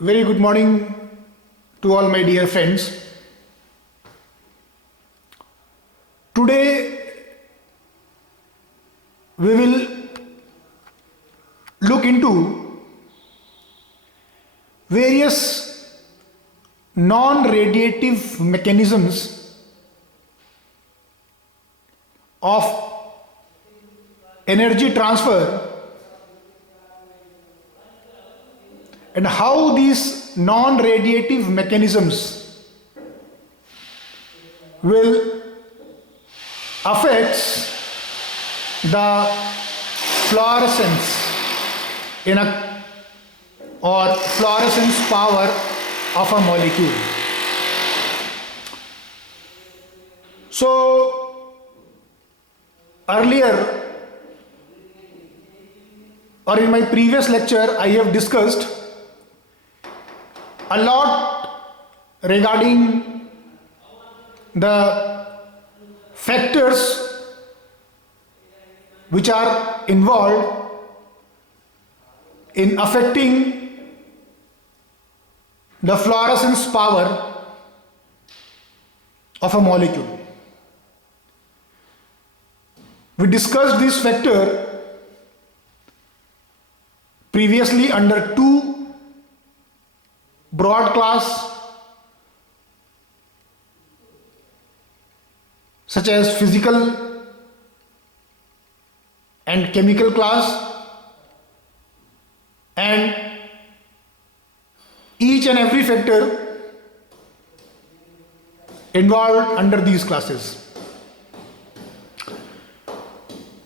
Very good morning to all my dear friends. Today we will look into various non-radiative mechanisms of energy transfer and how these non-radiative mechanisms will affect the fluorescence or fluorescence power of a molecule. So earlier or in my previous lecture I have discussed a lot regarding the factors which are involved in affecting the fluorescence power of a molecule. We discussed this factor previously under two broad class such as physical and chemical class, and each and every factor involved under these classes.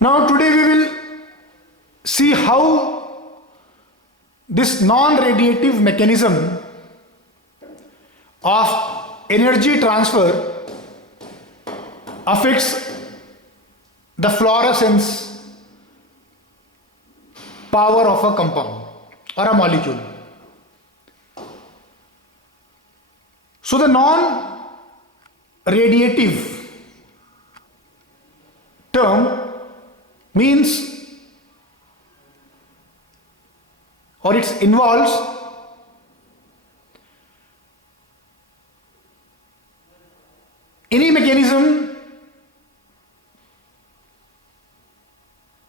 Now today we will see how this non-radiative mechanism of energy transfer affects the fluorescence power of a compound or a molecule. So the non-radiative term means, or it involves any mechanism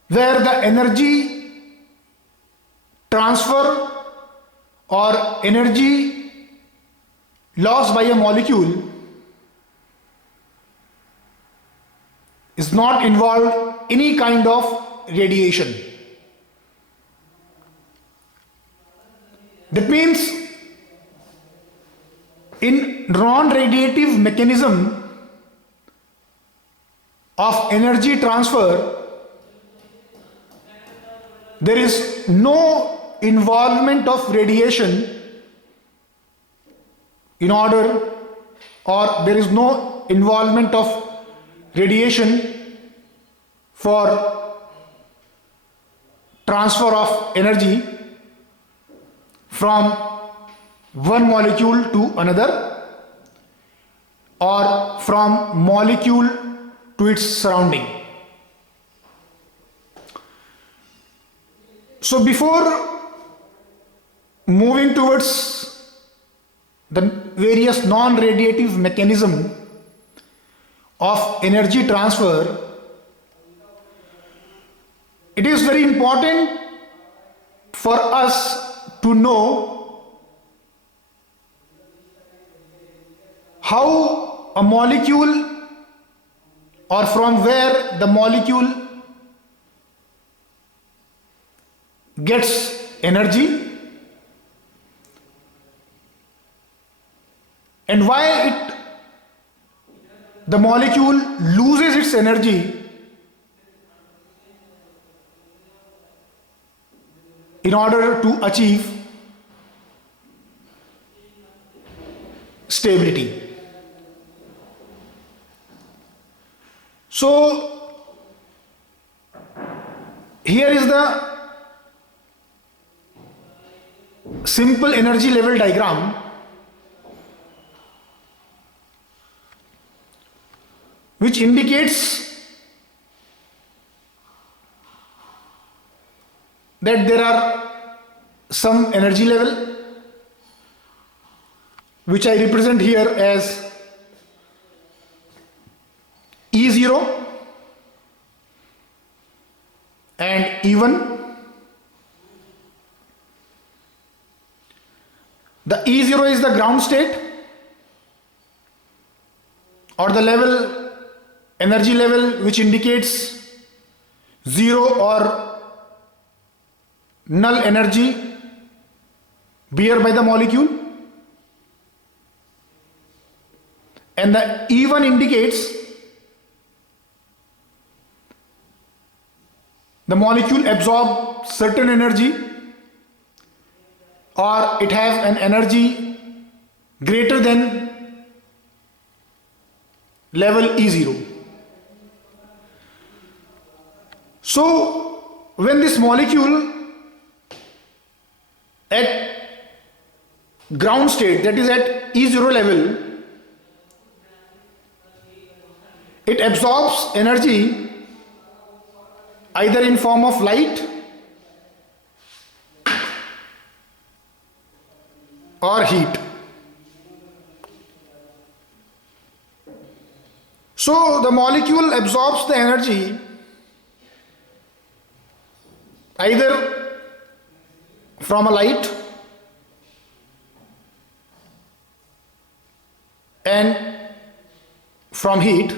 where the energy transfer or energy lost by a molecule is not involved any kind of radiation. That means in non-radiative mechanism of energy transfer, there is no involvement of radiation in order, or there is no involvement of radiation for transfer of energy from one molecule to another or from molecule to its surrounding. So before moving towards the various non-radiative mechanism of energy transfer, it is very important for us to know how a molecule, or from where the molecule gets energy, and why the molecule loses its energy in order to achieve stability. So here is the simple energy level diagram which indicates that there are some energy level which I represent here as E0 and E1. The E0 is the ground state or the level, energy level, which indicates zero or null energy bear by the molecule, and the E1 indicates the molecule absorbs certain energy or it has an energy greater than level E0. So when this molecule at ground state, that is at E0 level, it absorbs energy either in form of light or heat. So the molecule absorbs the energy either from a light and from heat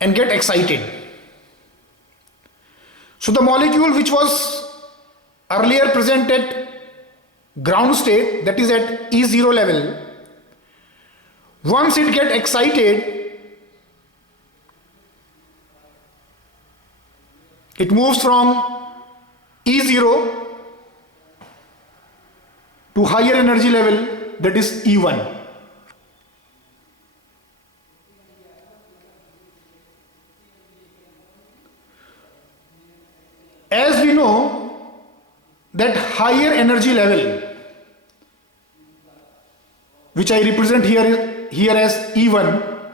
and get excited. So the molecule which was earlier present at ground state, that is at E0 level, once it gets excited, it moves from E0 to higher energy level, that is E1. As we know that higher energy level, which I represent here as E1,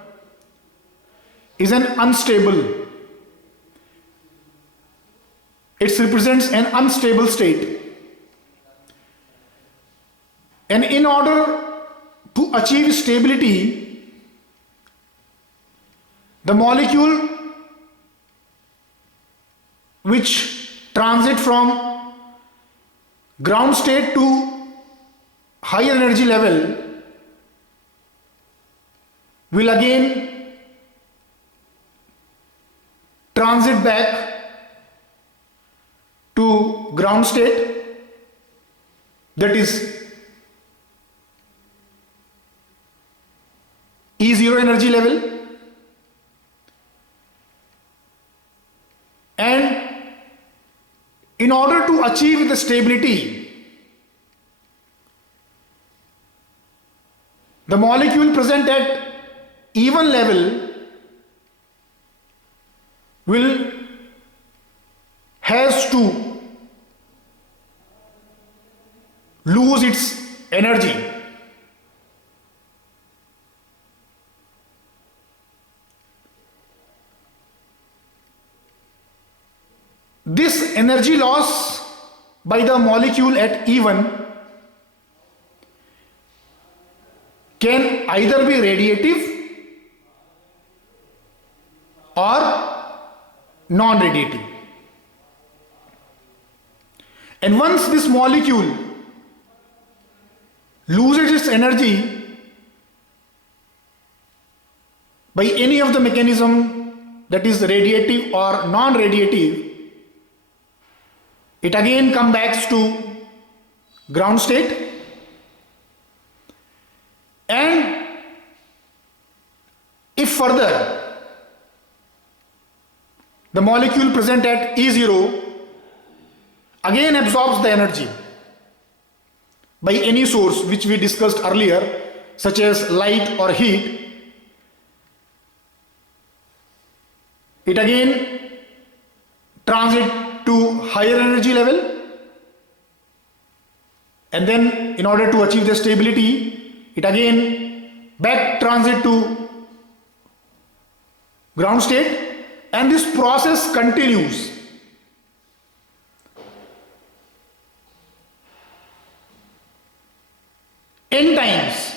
is an unstable. It represents an unstable state. And in order to achieve stability, the molecule which transit from ground state to higher energy level will again transit back to ground state, that is E0 energy level, and in order to achieve the stability, the molecule present at E1 level has to lose its energy. This energy loss by the molecule at E1 can either be radiative or non-radiative. And once this molecule loses its energy by any of the mechanism, that is radiative or non-radiative, it again comes back to ground state, and if further the molecule present at E0 again absorbs the energy by any source which we discussed earlier, such as light or heat, it again transit to higher energy level, and then in order to achieve the stability, it again back transit to ground state, and this process continues. n times,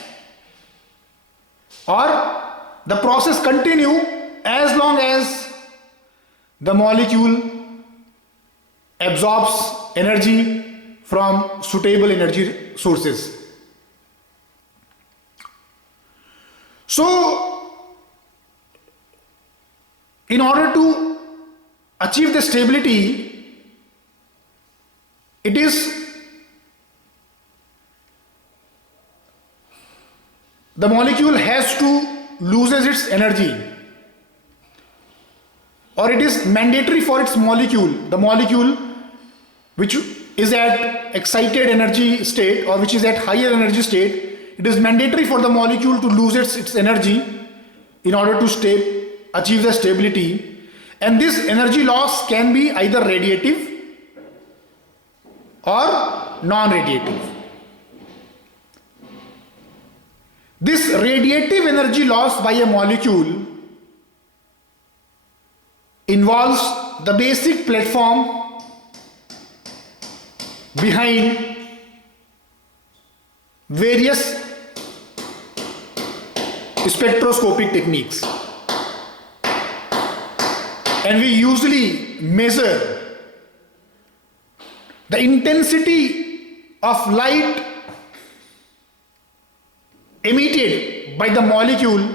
or the process continue as long as the molecule absorbs energy from suitable energy sources. So, in order to achieve the stability, it is the molecule has to loses its energy, or it is mandatory for its molecule, the molecule which is at excited energy state or which is at higher energy state, it is mandatory for the molecule to lose its energy in order to achieve the stability. And this energy loss can be either radiative or non-radiative. This radiative energy loss by a molecule involves the basic platform behind various spectroscopic techniques, and we usually measure the intensity of light emitted by the molecule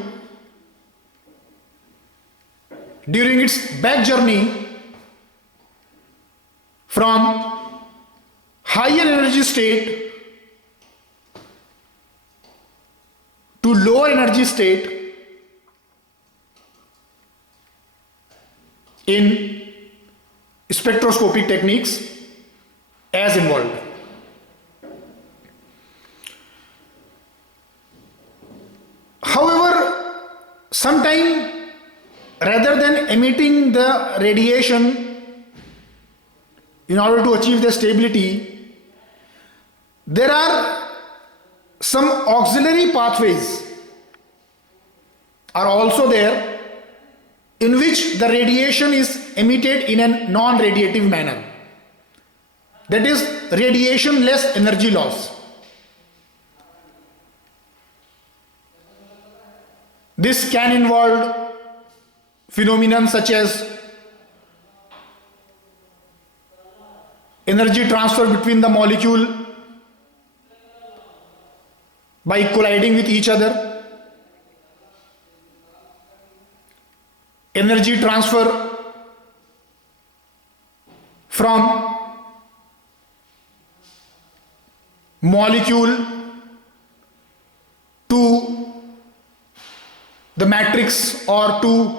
during its back journey from higher energy state to lower energy state in spectroscopic techniques as involved. However, sometimes rather than emitting the radiation in order to achieve the stability, there are some auxiliary pathways are also there in which the radiation is emitted in a non-radiative manner. That is radiation-less energy loss. This can involve phenomena such as energy transfer between the molecule by colliding with each other, energy transfer from molecule to the matrix or to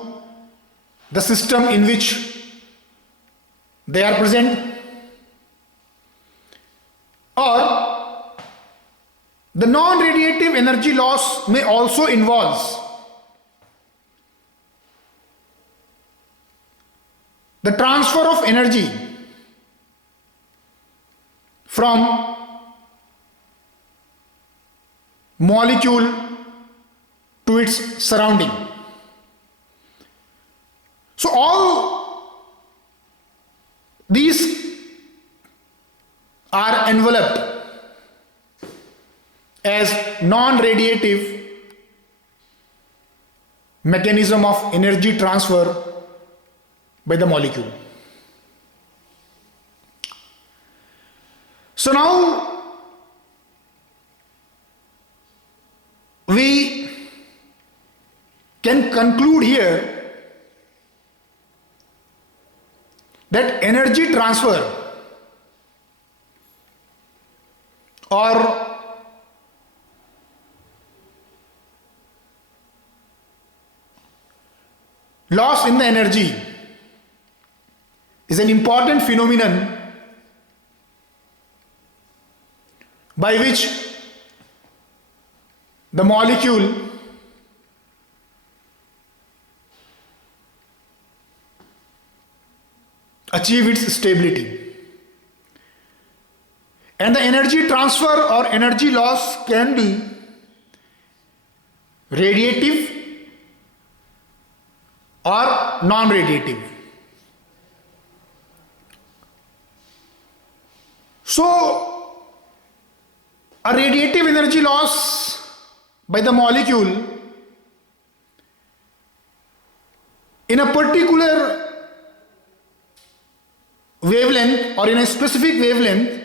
the system in which they are present, or the non-radiative energy loss may also involve the transfer of energy from molecule to its surrounding. So all these are enveloped as non-radiative mechanism of energy transfer by the molecule. So now we can conclude here that energy transfer or loss in the energy is an important phenomenon by which the molecule achieve its stability. And the energy transfer or energy loss can be radiative or non-radiative. So a radiative energy loss by the molecule in a particular wavelength or in a specific wavelength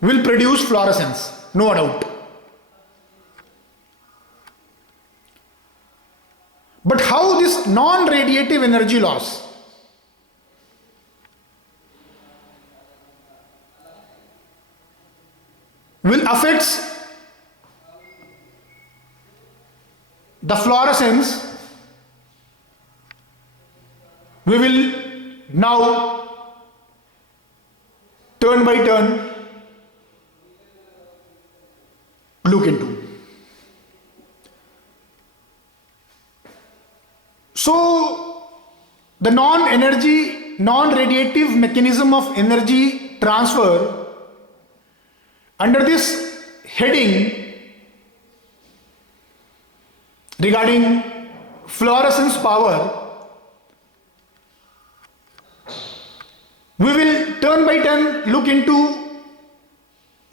will produce fluorescence, no doubt. But how this non-radiative energy loss will affect the fluorescence, we will now turn by turn look into. So the non-radiative mechanism of energy transfer, under this heading regarding fluorescence power, we will turn by turn look into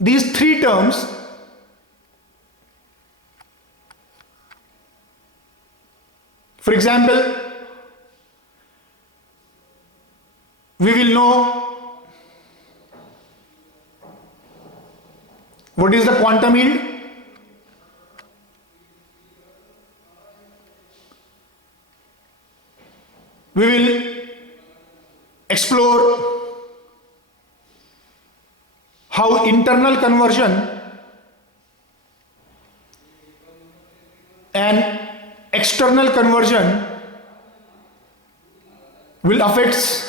these three terms. For example, we will know what is the quantum yield, we will explore how internal conversion and external conversion will affect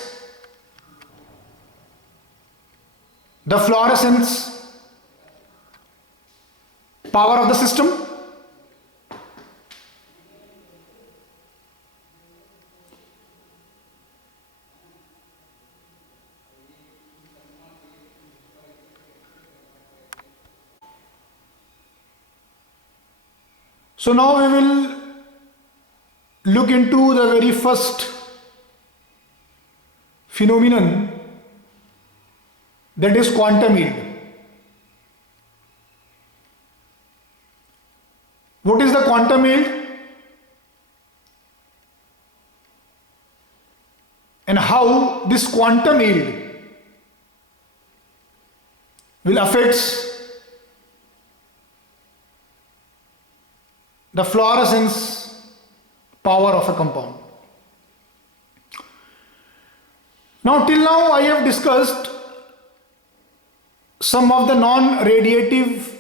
the fluorescence power of the system. So now we will look into the very first phenomenon, that is quantum yield. What is the quantum yield and how this quantum yield will affect the fluorescence power of a compound. Now, till now I have discussed some of the non-radiative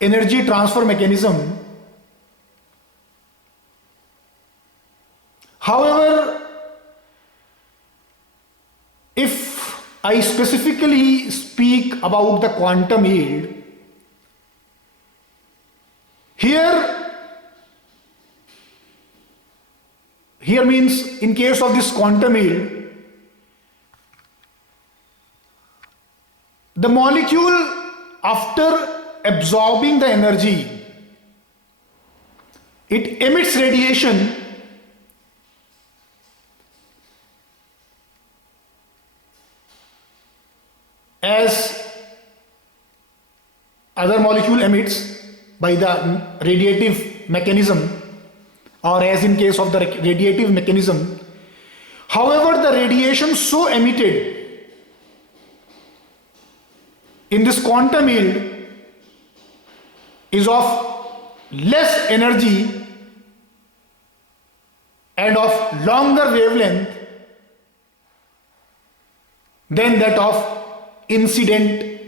energy transfer mechanism. However, if I specifically speak about the quantum yield, here means in case of this quantum yield, the molecule, after absorbing the energy, it emits radiation as other molecule emits by the radiative mechanism, or as in case of the radiative mechanism. However, the radiation so emitted in this quantum yield is of less energy and of longer wavelength than that of incident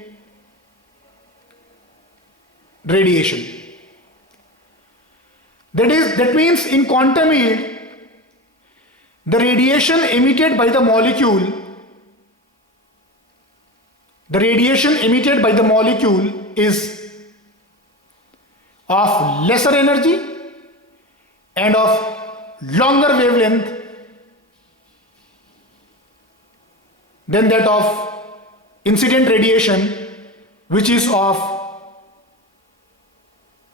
radiation. That means in quantum yield, the radiation emitted by the molecule is of lesser energy and of longer wavelength than that of incident radiation, which is of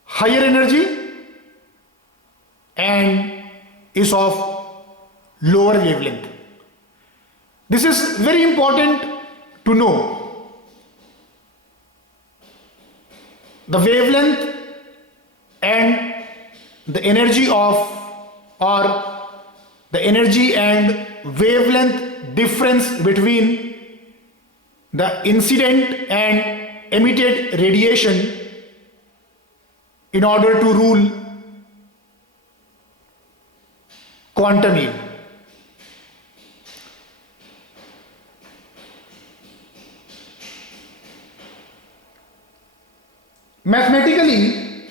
higher energy and is of lower wavelength. This is very important to know. the wavelength and the energy of, or the energy and wavelength difference between the incident and emitted radiation in order to rule quantum yield. Mathematically,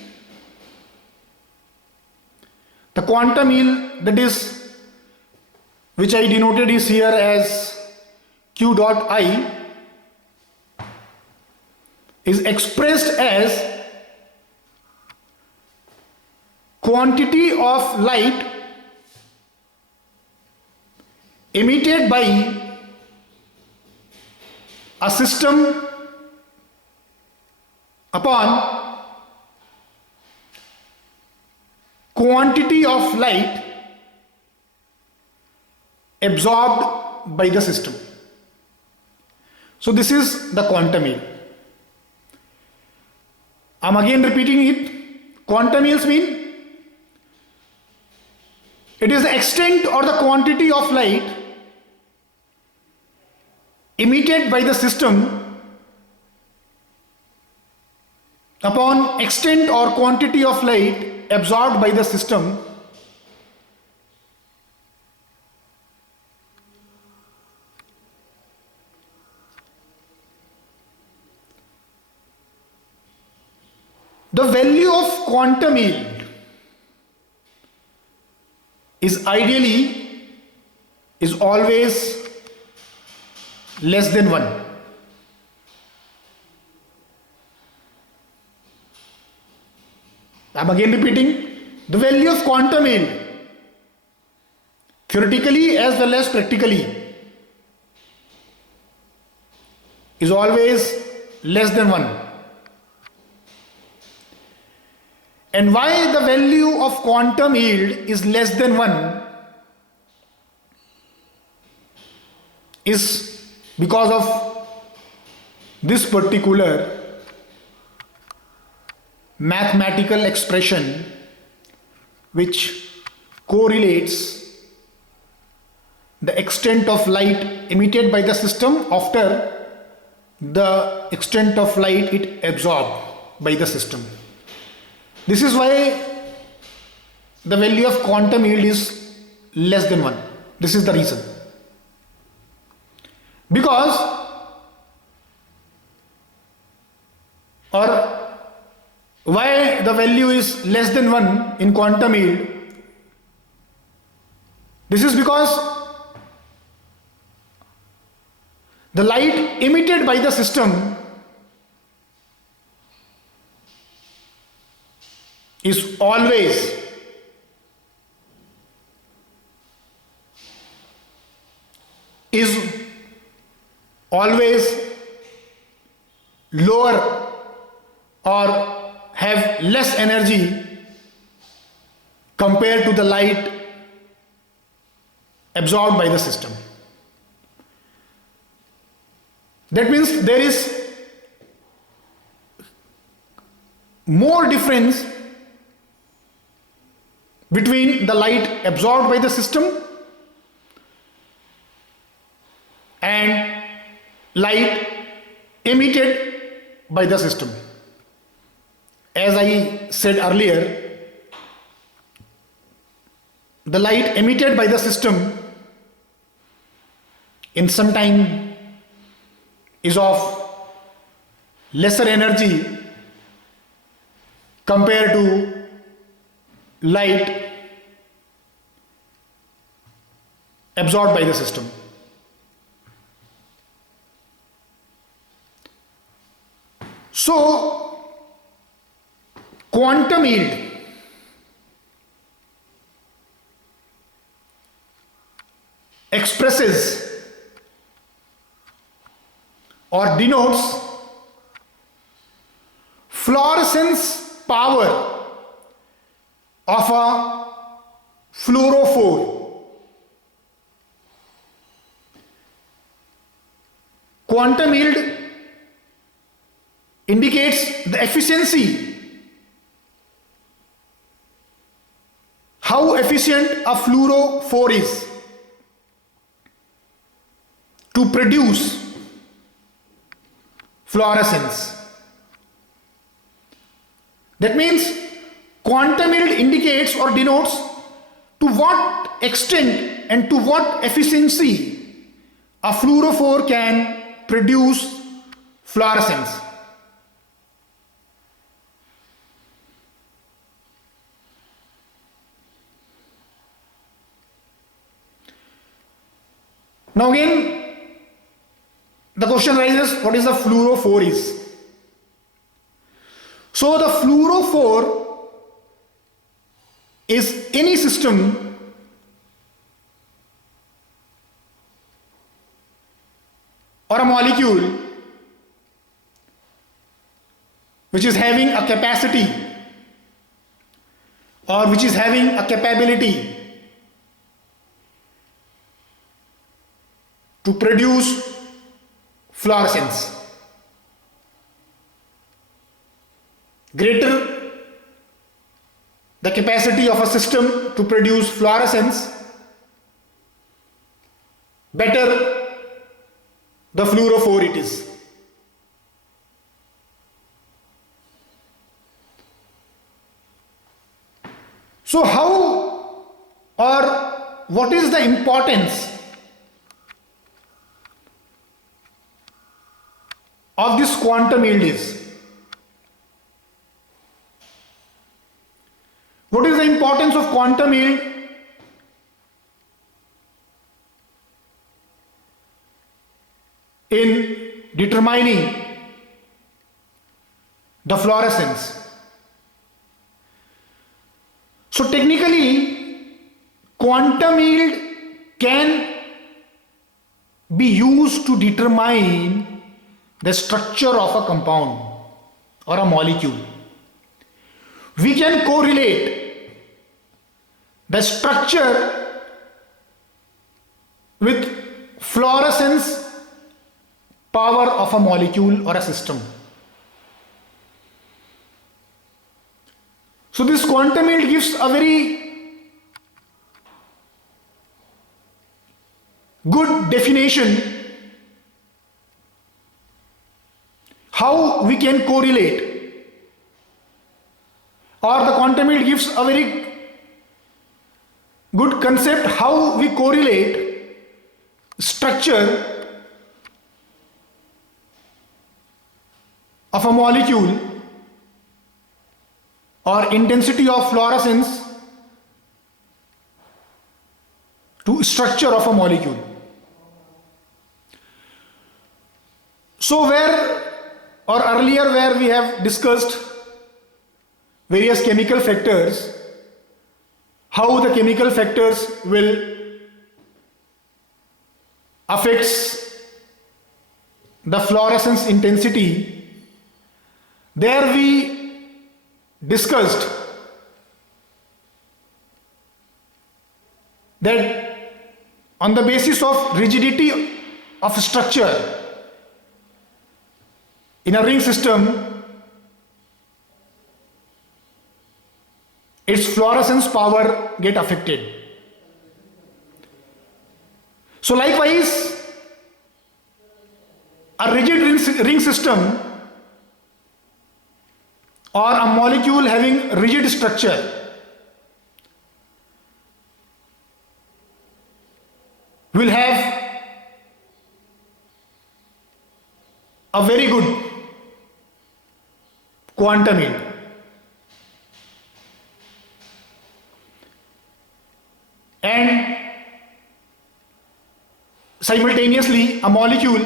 the quantum yield, that is, which I denoted is here as Q dot I, is expressed as quantity of light emitted by a system upon quantity of light absorbed by the system. So this is the quantum yield. I am again repeating it. Quantum yields mean it is the extent or the quantity of light emitted by the system upon extent or quantity of light absorbed by the system the value of quantum yield is always less than 1. I am again repeating, the value of quantum yield, theoretically as well as practically, is always less than 1. And why the value of quantum yield is less than 1 is because of this particular mathematical expression which correlates the extent of light emitted by the system after the extent of light it absorbed by the system. This is why the value of quantum yield is less than 1. This is the reason. Because, or why the value is less than 1 in quantum yield? This is because the light emitted by the system is always lower or have less energy compared to the light absorbed by the system. That means there is more difference between the light absorbed by the system and light emitted by the system. As I said earlier, the light emitted by the system in some time is of lesser energy compared to light absorbed by the system. So, quantum yield expresses or denotes fluorescence power of a fluorophore. Quantum yield indicates indicates the efficiency, how efficient a fluorophore is to produce fluorescence. That means quantum yield indicates or denotes to what extent and to what efficiency a fluorophore can produce fluorescence. Now again, the question arises, what is the fluorophore is? So the fluorophore is any system or a molecule which is having a capacity or which is having a capability to produce fluorescence. Greater the capacity of a system to produce fluorescence, better the fluorophore it is. So how or what is the importance of this quantum yield is? What is the importance of quantum yield in determining the fluorescence? So technically, quantum yield can be used to determine the structure of a compound or a molecule. We can correlate the structure with fluorescence power of a molecule or a system. So this quantum yield gives a very good definition how we can correlate, or the quantum yield gives a very good concept how we correlate structure of a molecule or intensity of fluorescence to structure of a molecule. So earlier where we have discussed various chemical factors, how the chemical factors will affects the fluorescence intensity, there we discussed that on the basis of rigidity of structure in a ring system, its fluorescence power get affected. So likewise, a rigid ring system or a molecule having rigid structure will have a very good quantum yield. And simultaneously, a molecule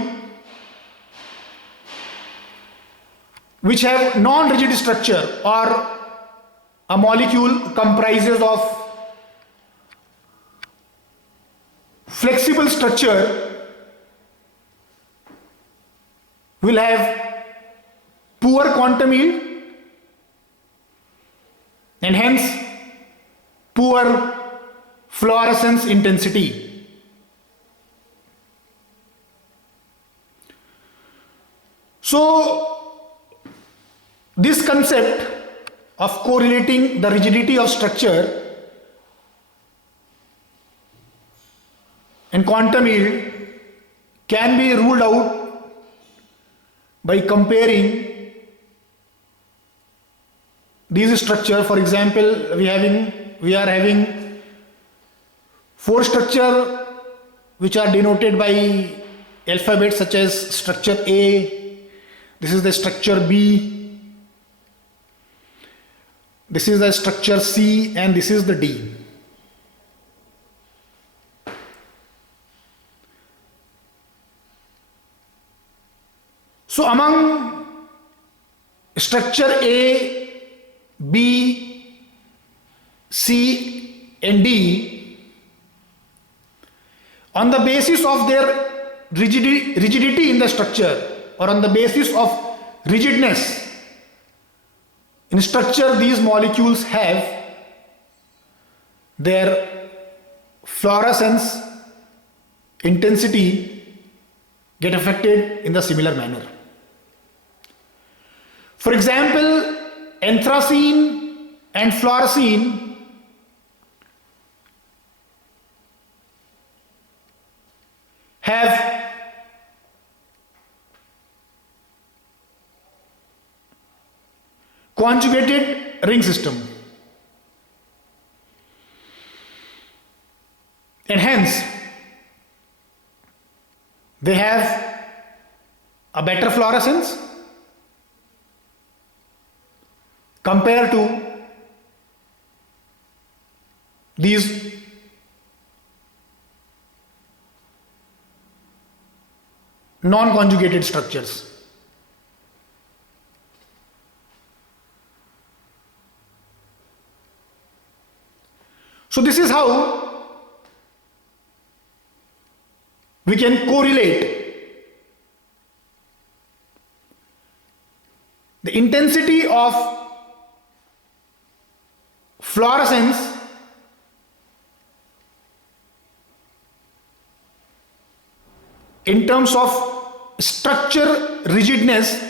which have non-rigid structure or a molecule comprises of flexible structure will have poor quantum yield and hence poor fluorescence intensity. So this concept of correlating the rigidity of structure and quantum yield can be ruled out by comparing these structure. For example, we are having four structure which are denoted by alphabets such as structure A, this is the structure B, this is the structure C, and this is the D. So among structure A, B, C and D, on the basis of their rigidity in the structure, or on the basis of rigidness in structure, these molecules have their fluorescence intensity get affected in the similar manner. For example, anthracene and fluorescein have conjugated ring system, and hence they have a better fluorescence compared to these non-conjugated structures. So this is how we can correlate the intensity of fluorescence in terms of structure rigidness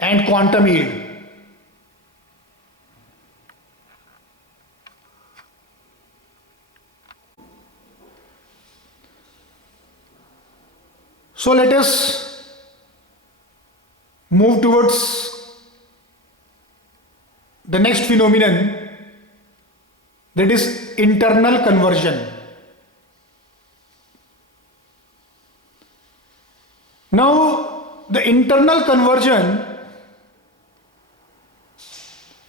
and quantum yield. So let us move towards the next phenomenon, that is internal conversion. Now, the internal conversion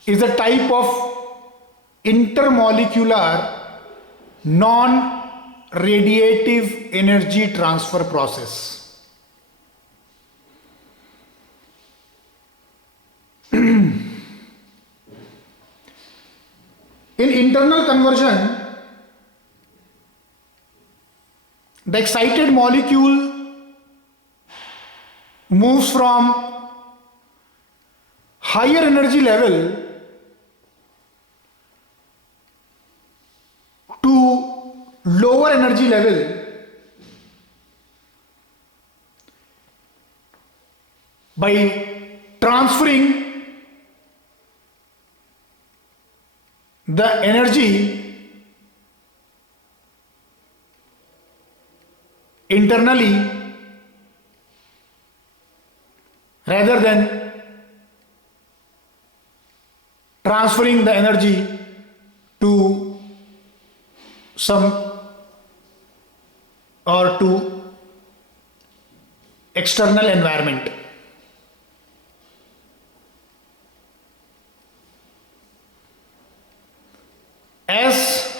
is a type of intermolecular non-radiative energy transfer process. In internal conversion, the excited molecule moves from higher energy level to lower energy level by transferring the energy internally rather than transferring the energy to some or to external environment. As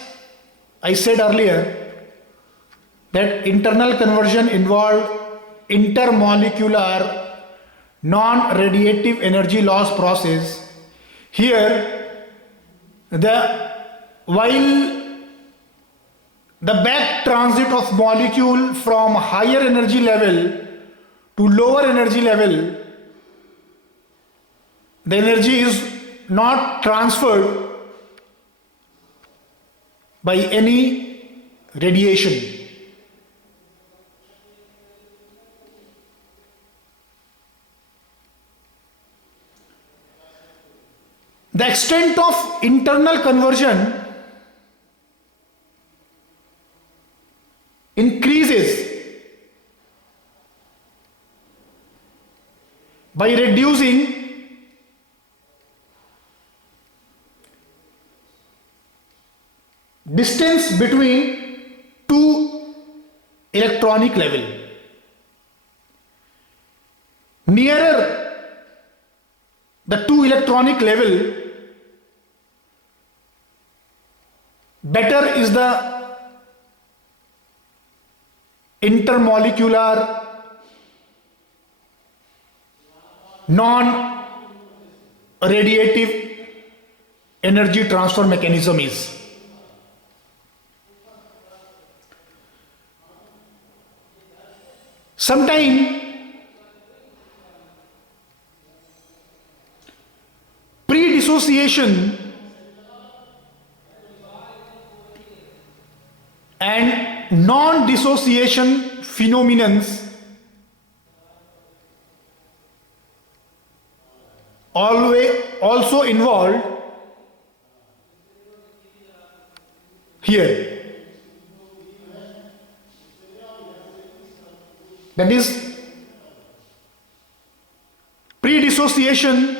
I said earlier, that internal conversion involved intermolecular non-radiative energy loss process. Here, while the back transit of molecule from higher energy level to lower energy level, the energy is not transferred by any radiation. The extent of internal conversion increases by reducing distance between two electronic level. Nearer the two electronic level, better is the intermolecular non-radiative energy transfer mechanism is. Sometime pre-dissociation and non-dissociation phenomenons also involved here. That is, pre-dissociation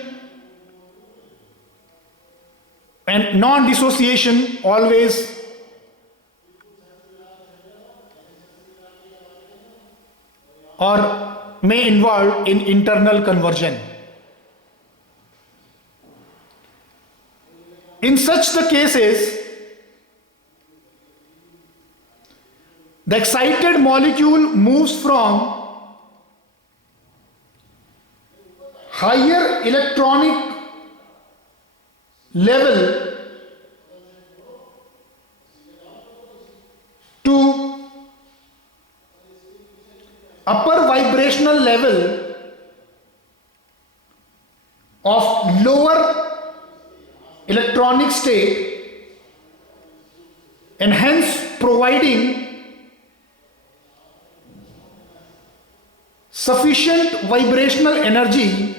and non-dissociation always or may involve in internal conversion. In such the cases, the excited molecule moves from higher electronic level to upper vibrational level of lower electronic state, and hence providing sufficient vibrational energy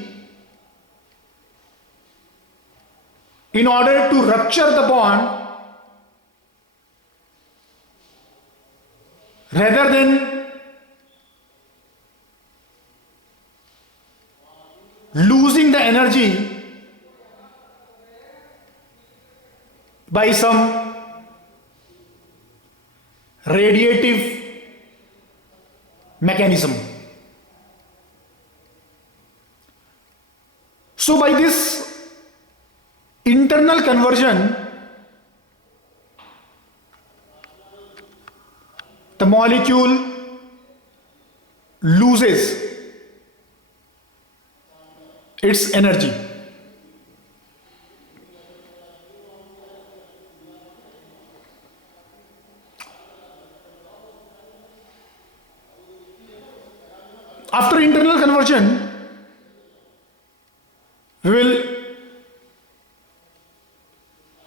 in order to rupture the bond rather than losing the energy by some radiative mechanism. So by this internal conversion, the molecule loses its energy. After internal conversion, we will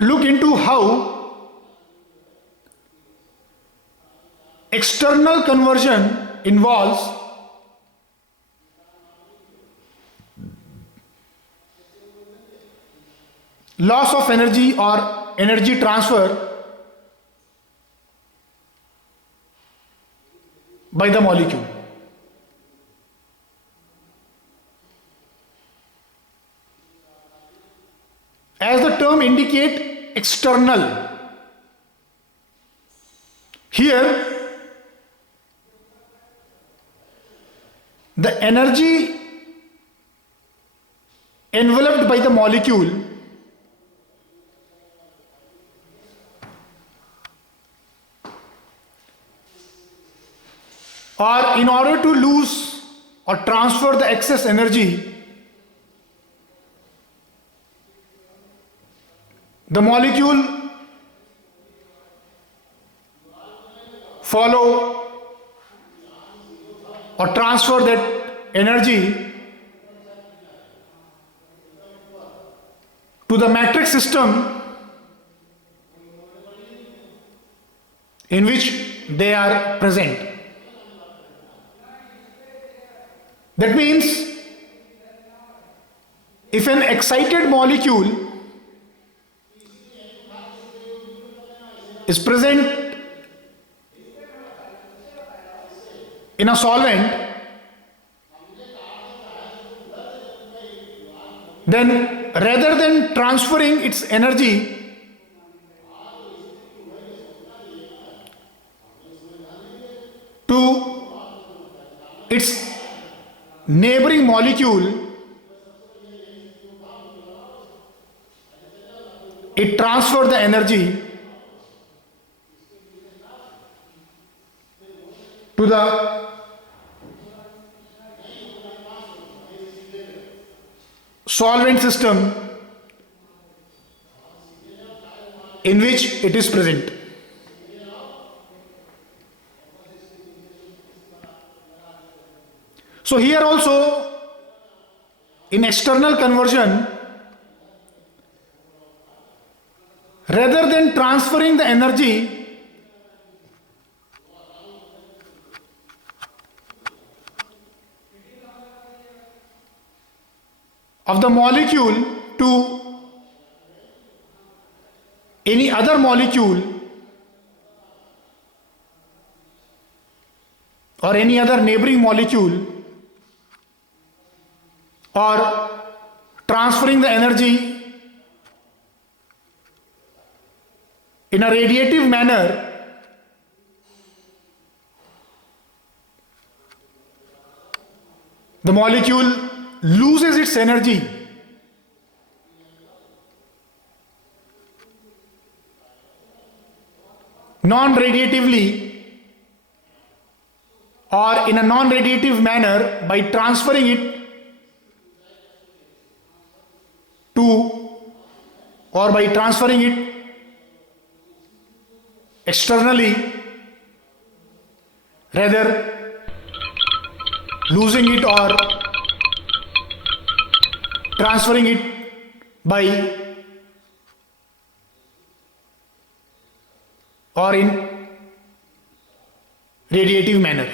look into how external conversion involves loss of energy or energy transfer by the molecule. As the term indicate, external. Here, the energy enveloped by the molecule or in order to lose or transfer the excess energy, the molecule follow or transfer that energy to the matrix system in which they are present. That means if an excited molecule is present in a solvent, then rather than transferring its energy to its neighboring molecule, it transfers the energy to the solvent system in which it is present. So here also, in external conversion, rather than transferring the energy of the molecule to any other molecule or any other neighboring molecule, or transferring the energy in a radiative manner, the molecule loses its energy. Non-radiatively or in a non-radiative manner by transferring it to, or by transferring it externally, rather losing it or transferring it by or in radiative manner.